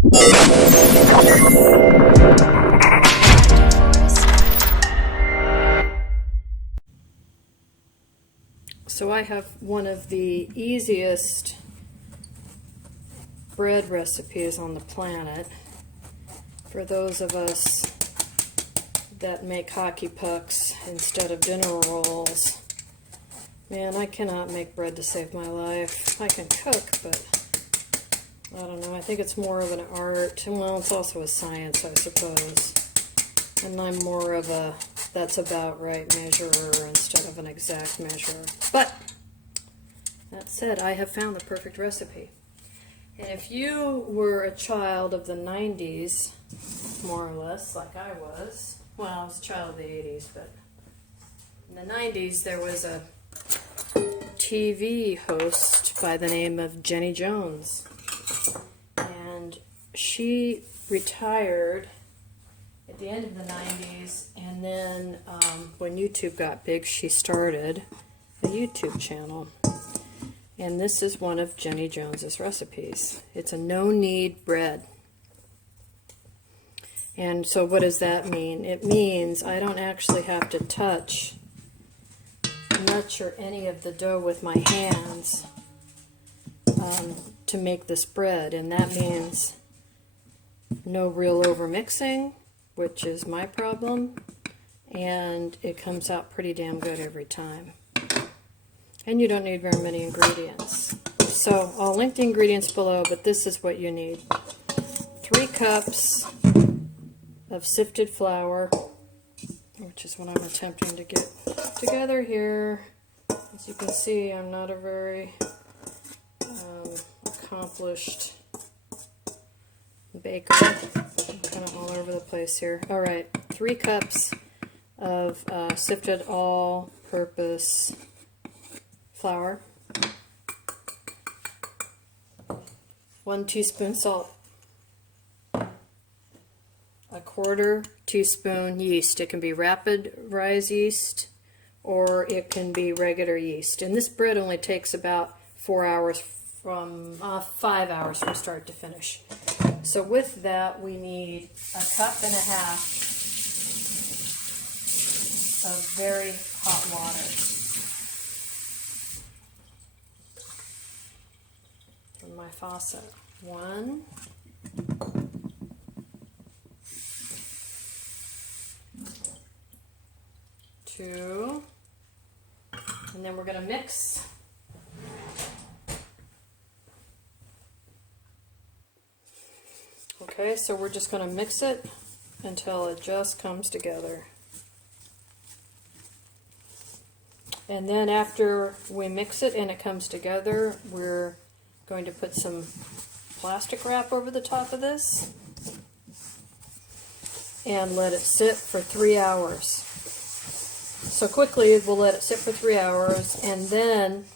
So I have one of the easiest bread recipes on the planet for those of us that make hockey pucks instead of dinner rolls. Man, I cannot make bread to save my life. I can cook, but I don't know. I think it's more of an art. Well, it's also a science, I suppose. And I'm more of a that's about right measurer instead of an exact measure. But that said, I have found the perfect recipe. And if you were a child of the 90s, more or less, like I was, well, I was a child of the 80s, but in the 90s there was a TV host by the name of Jenny Jones. And she retired at the end of the 90s, and then when YouTube got big, she started a YouTube channel. And this is one of Jenny Jones's recipes. It's a no-knead bread. And so what does that mean? It means I don't actually have to touch much or any of the dough with my hands to make this bread. And that means no real over-mixing, which is my problem, and it comes out pretty damn good every time. And you don't need very many ingredients. So I'll link the ingredients below, but this is what you need. 3 cups of sifted flour, which is what I'm attempting to get together here. As you can see, I'm not a very accomplished baker. I'm kind of all over the place here. All right, 3 cups of sifted all-purpose flour, 1 teaspoon salt, 1/4 teaspoon yeast. It can be rapid rise yeast or it can be regular yeast. And this bread only takes about 4 hours from 5 hours from start to finish. So with that, we need 1.5 cups of very hot water. From my faucet. 1, 2, and then we're going to mix. Okay, so we're just going to mix it until it just comes together. And then after we mix it and it comes together, we're going to put some plastic wrap over the top of this and let it sit for 3 hours. So quickly we'll let it sit for 3 hours, and then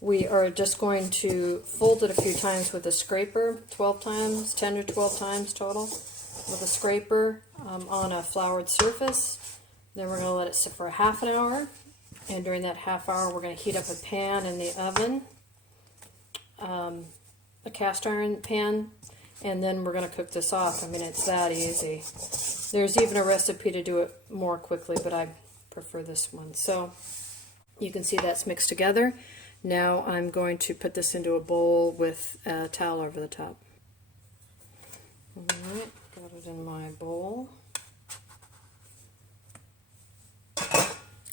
we are just going to fold it a few times with a scraper, 12 times, 10 or 12 times total, with a scraper on a floured surface. Then we're going to let it sit for a half an hour, and during that half hour we're going to heat up a pan in the oven, a cast iron pan, and then we're going to cook this off. I mean, it's that easy. There's even a recipe to do it more quickly, but I prefer this one. So you can see that's mixed together. Now I'm going to put this into a bowl with a towel over the top. Alright, got it in my bowl.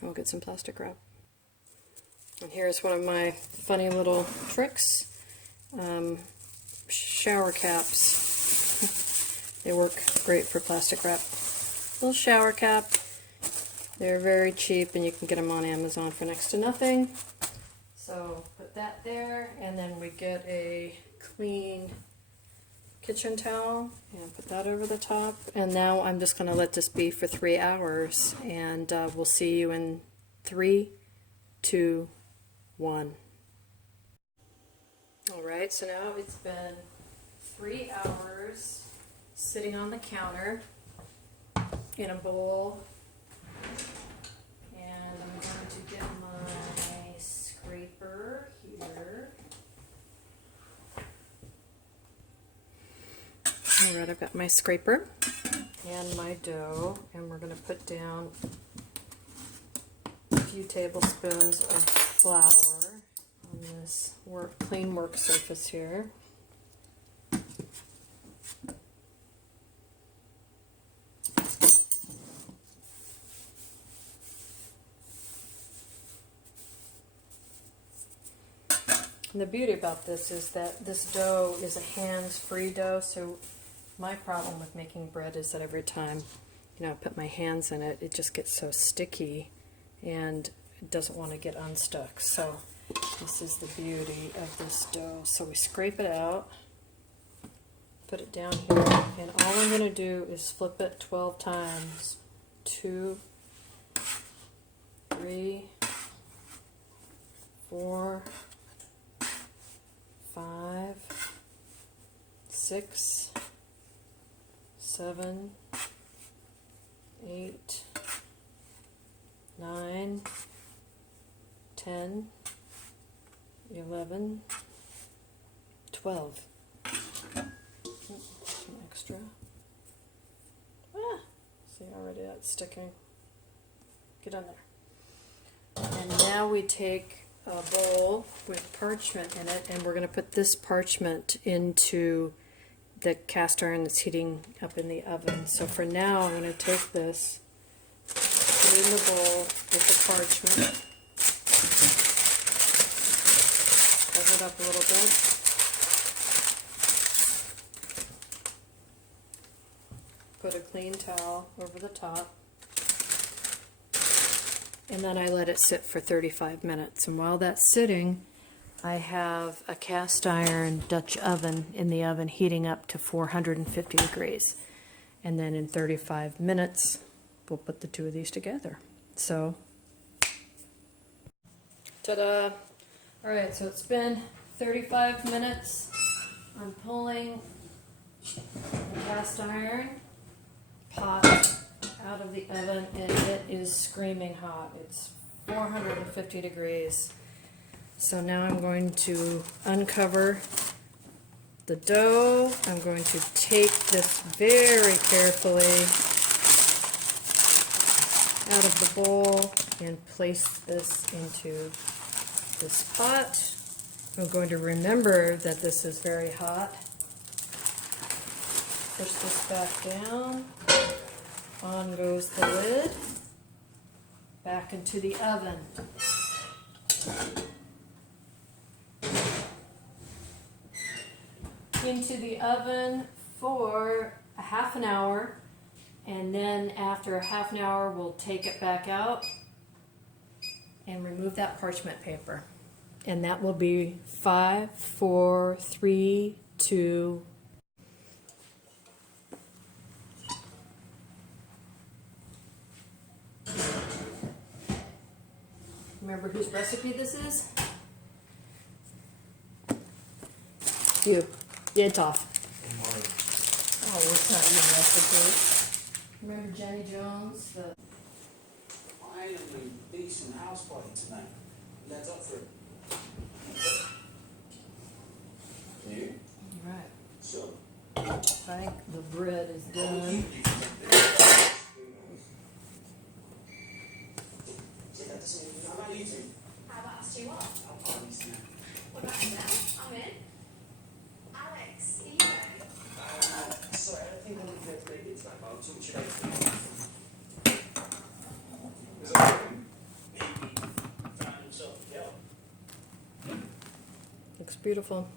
I'll get some plastic wrap. And here's one of my funny little tricks. Shower caps. They work great for plastic wrap. Little shower cap. They're very cheap and you can get them on Amazon for next to nothing. So put that there, and then we get a clean kitchen towel and put that over the top. And now I'm just going to let this be for 3 hours, and we'll see you in 3, 2, 1. Alright, so now it's been 3 hours sitting on the counter in a bowl, and I'm going to get my scraper here. All right, I've got my scraper and my dough, and we're going to put down a few tablespoons of flour on this clean work surface here. And the beauty about this is that this dough is a hands-free dough, so my problem with making bread is that every time, I put my hands in it, it just gets so sticky and it doesn't want to get unstuck. So this is the beauty of this dough. So we scrape it out, put it down here, and all I'm going to do is flip it 12 times. 2, 3, 4, 5, 6, 7, 8, 9, 10, 11, 12. Some extra. See, already that's sticking. Get on there. And now we take a bowl with parchment in it, and we're going to put this parchment into the cast iron that's heating up in the oven. So for now, I'm going to take this, put it in the bowl with the parchment, cover it up a little bit, put a clean towel over the top, and then I let it sit for 35 minutes. And while that's sitting, I have a cast iron Dutch oven in the oven heating up to 450 degrees. And then in 35 minutes, we'll put the two of these together. So, ta-da! All right, so it's been 35 minutes. I'm pulling the cast iron pot out of the oven, and it is screaming hot. It's 450 degrees. So now I'm going to uncover the dough. I'm going to take this very carefully out of the bowl and place this into this pot. I'm going to remember that this is very hot. Push this back down. On goes the lid. Back into the oven. Into the oven for a half an hour, and then after a half an hour we'll take it back out and remove that parchment paper, and that will be 5, 4, 3, 2. Remember whose recipe this is? You. It's off. Oh, it's not your recipe. Remember Jenny Jones? I had a decent house party tonight. Let's up for it. You? Right. Sure. I think the bread is done. How about you two? How about us two what? I'll party tonight. What about you then? I'm in. Alex, are you ready? Sorry, I don't think I want to go to make it tonight, but I'll talk to you later. Is that him? Maybe found himself a girl. Looks beautiful.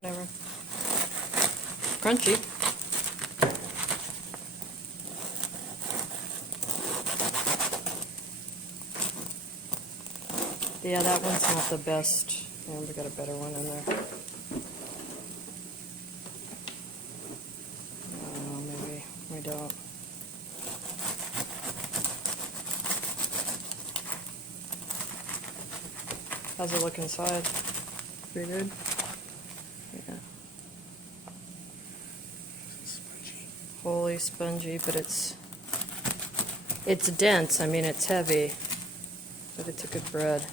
Whatever. Crunchy. Yeah, that one's not the best. Yeah, we got a better one in there. Maybe we don't. How's it look inside? Pretty good? Yeah. fully spongy, but it's dense. I mean, it's heavy, but it's a good bread.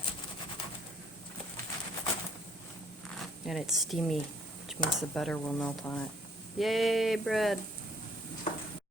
And it's steamy, which means the butter will melt on it. Yay, bread!